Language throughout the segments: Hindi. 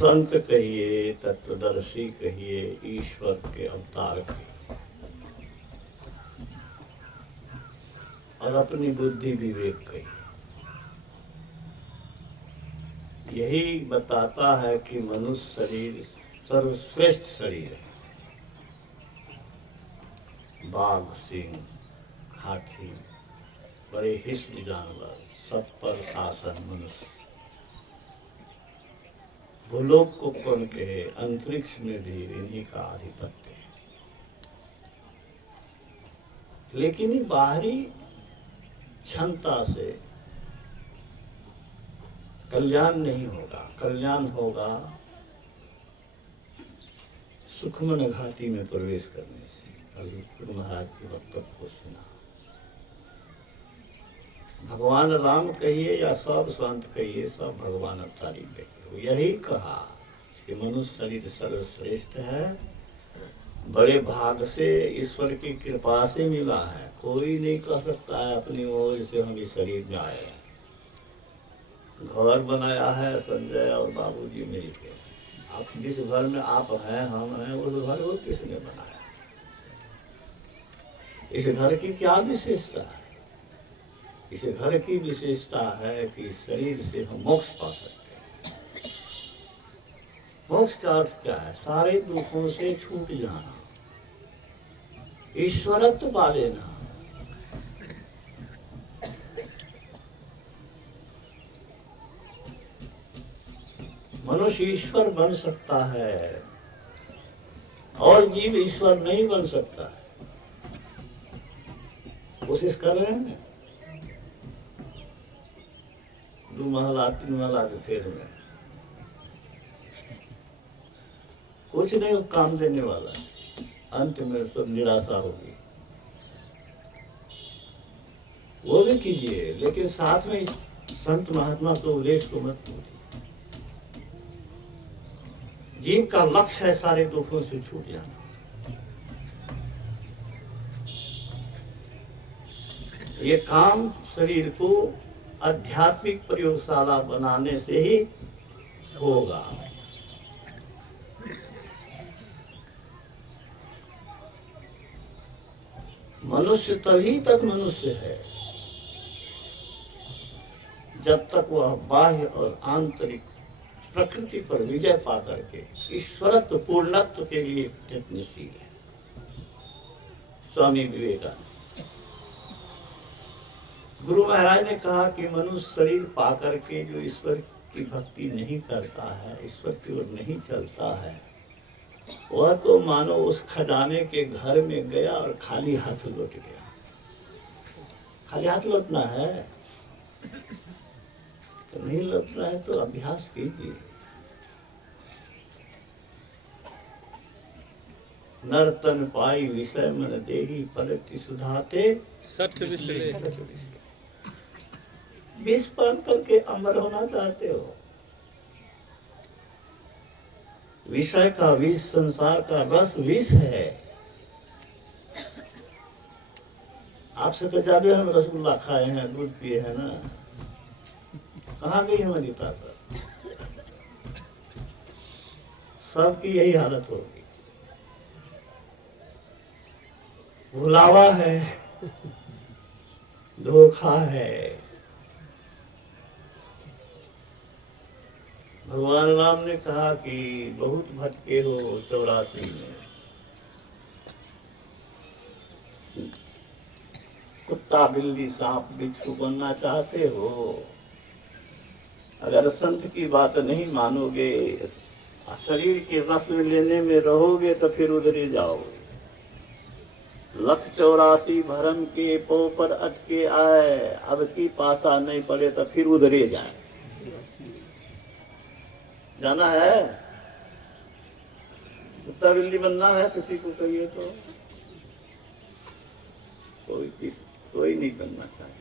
संत कहिए, तत्वदर्शी कहिए, ईश्वर के अवतार कहिए, और अपनी बुद्धि विवेक कहिए, यही बताता है कि मनुष्य शरीर सर्वश्रेष्ठ शरीर है। बाघ, सिंह, हाथी, बड़े हिस्स जानवर, सब पर शासन मनुष्य। भूलोक को कौन कहे, अंतरिक्ष में भी इन्हीं का आधिपत्य है। लेकिन ये बाहरी क्षमता से कल्याण नहीं होगा। कल्याण होगा सुखमन घाटी में प्रवेश करने से। अभी गुरु महाराज के वक्तव्य को सुना। भगवान राम कहिए या सब संत कहिए, सब भगवान अवतारी व्यक्ति। यही कहा कि मनुष्य शरीर सर्वश्रेष्ठ है, बड़े भाग से ईश्वर की कृपा से मिला है। कोई नहीं कह सकता है अपनी ओर से हम इस शरीर में आए हैं। घर बनाया है संजय और बाबूजी मिलके। आप जिस घर में आप हैं, हम हैं, उस घर को किसने बनाया? इस घर की क्या विशेषता है? इस घर की विशेषता है कि शरीर से हम मोक्ष पा सकते हैं। मोक्ष का अर्थ क्या है? सारे दुखों से छूट जाना, ईश्वरत्व पा लेना। मनुष्य ईश्वर बन सकता है और जीव ईश्वर नहीं बन सकता है। कोशिश कर रहे हैं, 2 महला 3 महला के फेर में कुछ नहीं काम देने वाला। अंत में सब निराशा होगी। वो भी कीजिए, लेकिन साथ में संत महात्मा के उपदेश को मत भूलिए। जीव का लक्ष्य है सारे दुखों से छूट जाना। ये काम शरीर को आध्यात्मिक प्रयोगशाला बनाने से ही होगा। मनुष्य तभी तक मनुष्य है जब तक वह बाह्य और आंतरिक प्रकृति पर विजय पा करके ईश्वरत्व पूर्णत्व के लिए यत्नशील है। स्वामी विवेकानंद। गुरु महाराज ने कहा कि मनुष्य शरीर पा करके जो ईश्वर की भक्ति नहीं करता है, ईश्वर की ओर नहीं चलता है, वह तो मानो उस खजाने के घर में गया और खाली हाथ लौट गया। खाली हाथ लौटना है तो नहीं लौटना है तो अभ्यास कीजिए। नर्तन पाई विषय मन देही पलटि सुधाते 60 विषय। 20 पान करके अमर होना चाहते हो? विषय का विष, संसार का रस विष है। आपसे तो ज्यादा हम रसगुल्ला खाए हैं, दूध पिए हैं ना। कहाँ गई हमारी ताकत? सबकी यही हालत होगी। भुलावा है, धोखा है। भगवान राम ने कहा कि बहुत भटके हो 84 में। कुत्ता, बिल्ली, सांप, बिच्छू बनना चाहते हो? अगर संत की बात नहीं मानोगे, शरीर के रस में लेने में रहोगे तो फिर उधर ही जाओगे। 184 भरम के पो पर अटके आए, अब की पासा नहीं पड़े तो फिर उधर ही जाए। जाना है? कुत्ता बिल्ली बनना है किसी को कहिए तो कोई नहीं बनना चाहिए।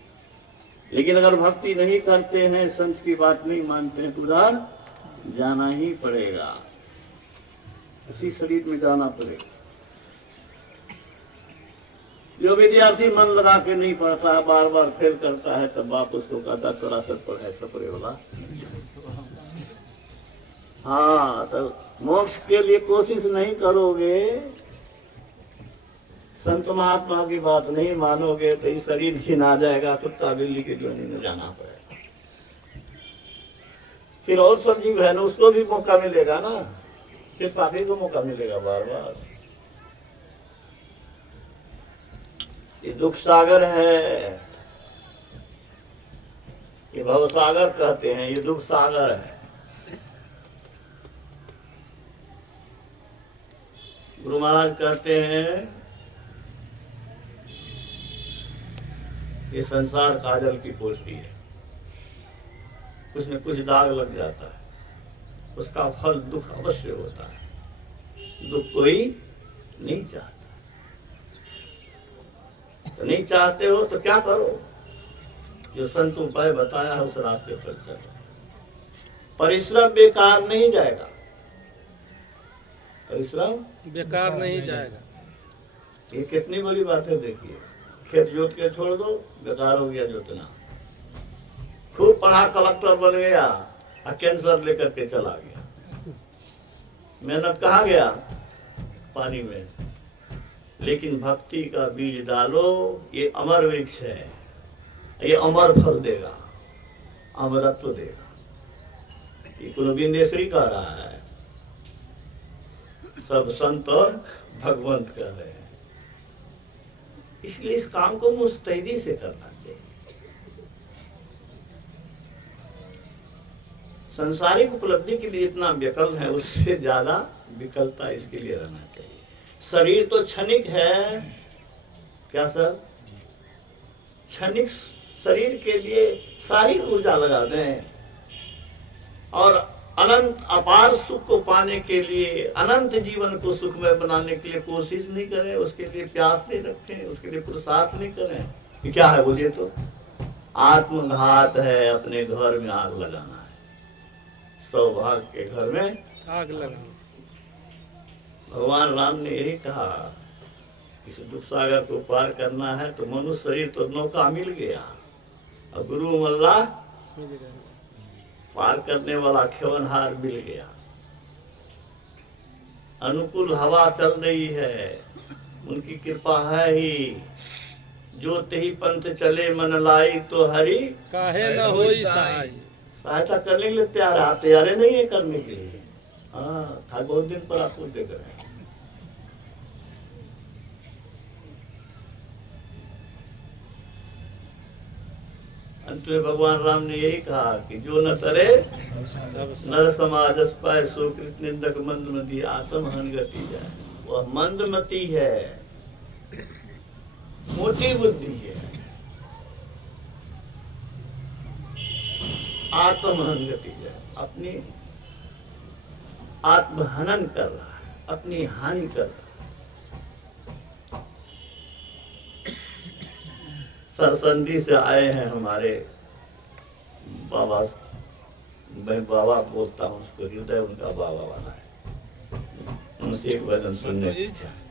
लेकिन अगर भक्ति नहीं करते हैं, संत की बात नहीं मानते हैं, तो उधर जाना ही पड़ेगा। उसी शरीर में जाना पड़ेगा। जो विद्यार्थी मन लगा के नहीं पढ़ता है, बार बार फेल करता है, तब बाप उसको कहता तोरा सर पढ़ाई सपरे वाला। हाँ, तो मोक्ष के लिए कोशिश नहीं करोगे, संत महात्मा की बात नहीं मानोगे तो ये शरीर छिना जाएगा, कुत्ता बिल्ली की जोनी में जाना पड़ेगा। फिर और सब जीव है ना, उसको भी मौका मिलेगा ना, सिर्फ आप ही को मौका मिलेगा बार बार। ये दुख सागर है, ये भव सागर कहते हैं, ये दुख सागर है। गुरु महाराज कहते हैं ये संसार काजल की पोटली है, कुछ न कुछ दाग लग जाता है, उसका फल दुख अवश्य होता है। दुख कोई नहीं चाहता, तो नहीं चाहते हो तो क्या करो, जो संत उपाय बताया है उस रास्ते पर चलो। परिश्रम बेकार नहीं जाएगा, परिश्रम बेकार नहीं जाएगा। ये कितनी बड़ी बात है। देखिए, खेत जोत के छोड़ दो, बेकार हो गया जोतना। खूब पढ़ा, कलेक्टर बन गया और कैंसर लेकर के चला गया, मेहनत कहाँ गया, पानी में। लेकिन भक्ति का बीज डालो, ये अमर वृक्ष है, ये अमर फल देगा, अमरत्व देगा। ये कुल बिंदेश्वरी कह रहा है, सब संत और भगवंत कह रहे हैं। इसलिए इस काम को मुस्तैदी से करना चाहिए। संसारिक उपलब्धि के लिए इतना विकल्प है, उससे ज्यादा विकल्पता इसके लिए रहना चाहिए। शरीर तो क्षणिक है, क्या सर, क्षणिक शरीर के लिए सारी ऊर्जा लगा दें और अनंत अपार सुख को पाने के लिए, अनंत जीवन को सुखमय बनाने के लिए कोशिश नहीं करें, उसके लिए प्यास नहीं रखें, उसके लिए पुरुषार्थ नहीं करें। ये क्या है बोलिए तो? आत्मघात है, अपने घर में आग लगाना है, सौभाग्य के घर में आग लगाना। भगवान राम ने यही कहा, इस दुख सागर को पार करना है तो मनुष्य शरीर तो नौका मिल गया, और गुरु मल्ला पार करने वाला खेवनहार मिल गया। अनुकूल हवा चल रही है, उनकी कृपा है ही। जो तेहि पंथ चले मन लाई, तो हरि काहे न होई सहाय। सहायता करने के लिए तैयार, आप तैयार नहीं है करने के लिए। हाँ, था बहुत दिन पर आपको देख रहे हैं। अंत में भगवान राम ने यही कहा कि जो न तरे नर समाज पाए, सुकृत निंदक मंदमती आत्महन गति जाए। वह मंदमती है, मोटी बुद्धि है, आत्महन गति जाए, अपनी आत्महनन कर रहा है, अपनी हानि कर रहा है। सरसंडी से आए हैं हमारे बाबा, मैं बाबा बोलता हूँ उसको, हृदय उनका बाबा वाला है। उनसे एक भजन सुनने की इच्छा है।